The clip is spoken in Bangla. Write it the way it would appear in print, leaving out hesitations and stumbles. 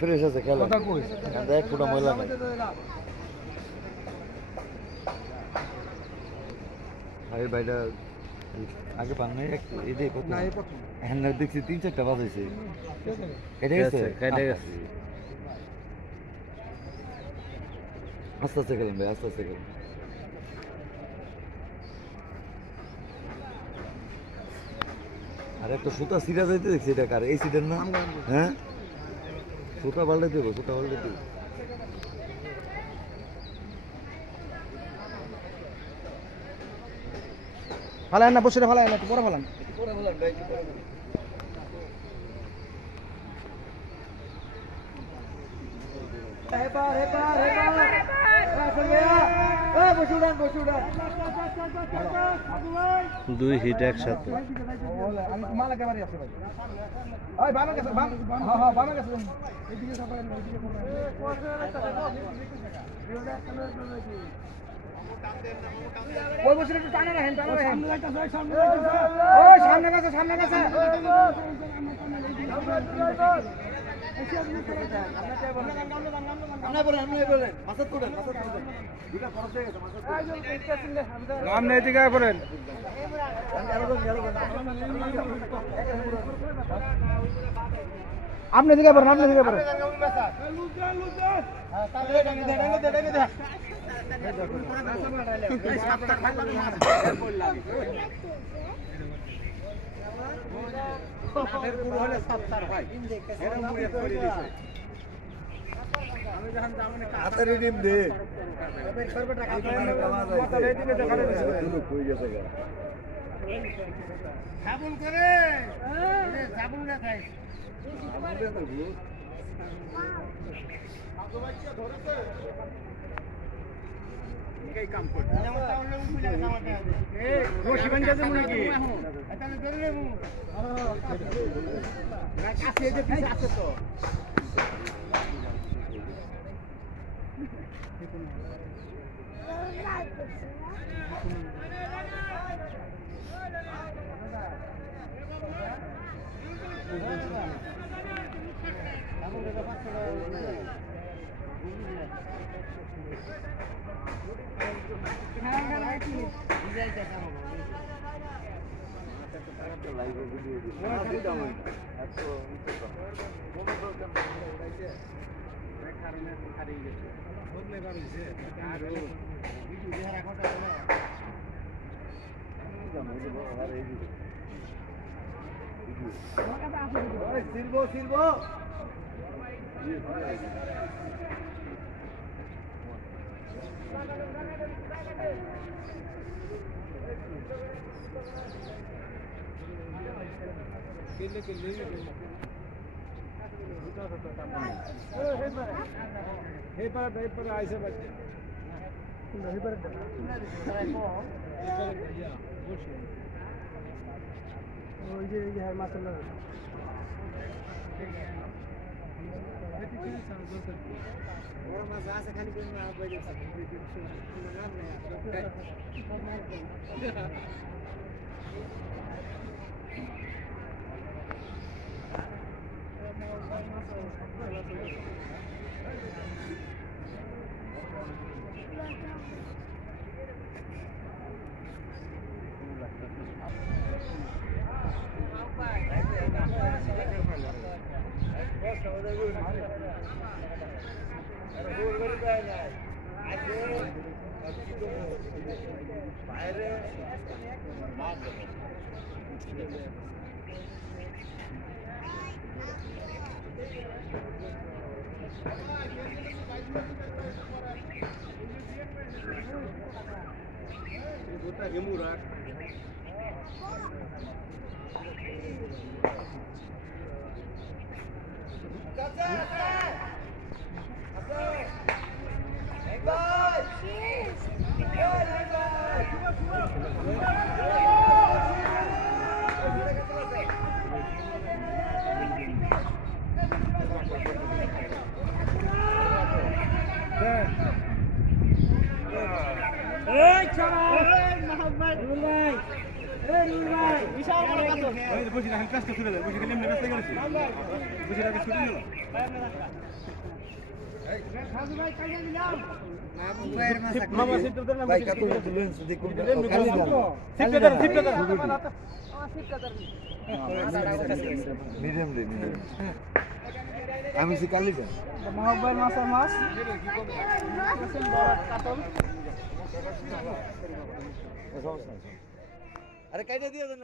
ফ্রেশ আছে খেলা এক ফুটা ময়লা নাই আরে ভাইটা আগে পান নাই এটাই কত হ্যাঁ দেখছি 3-4টা বাজাইছে কেটে গেছে আস্তে আস্তে খেলেন ভাই আস্তে আস্তে খেলেন আর একটা সুতা সিরা যাইতে দেখছি এটা কার এই সিটের না হ্যাঁ সুতা পাল্টে দেবো সুতা পাল্টে দেবো ফালায় না বসে ফালায় না পরে ফালান দুই হিট একসাথে ওই বছর একটু টানে রাখেন সামনে গেছে সামনে আপনি দিকে পড়েন ভাই কত তুলেন দেখুন খালি মিডিয়াম দে মিডিয়াম আমি সে কালি দেন মাহবুবের মাছের মাছ আরে কাইটা দিয়ে দেন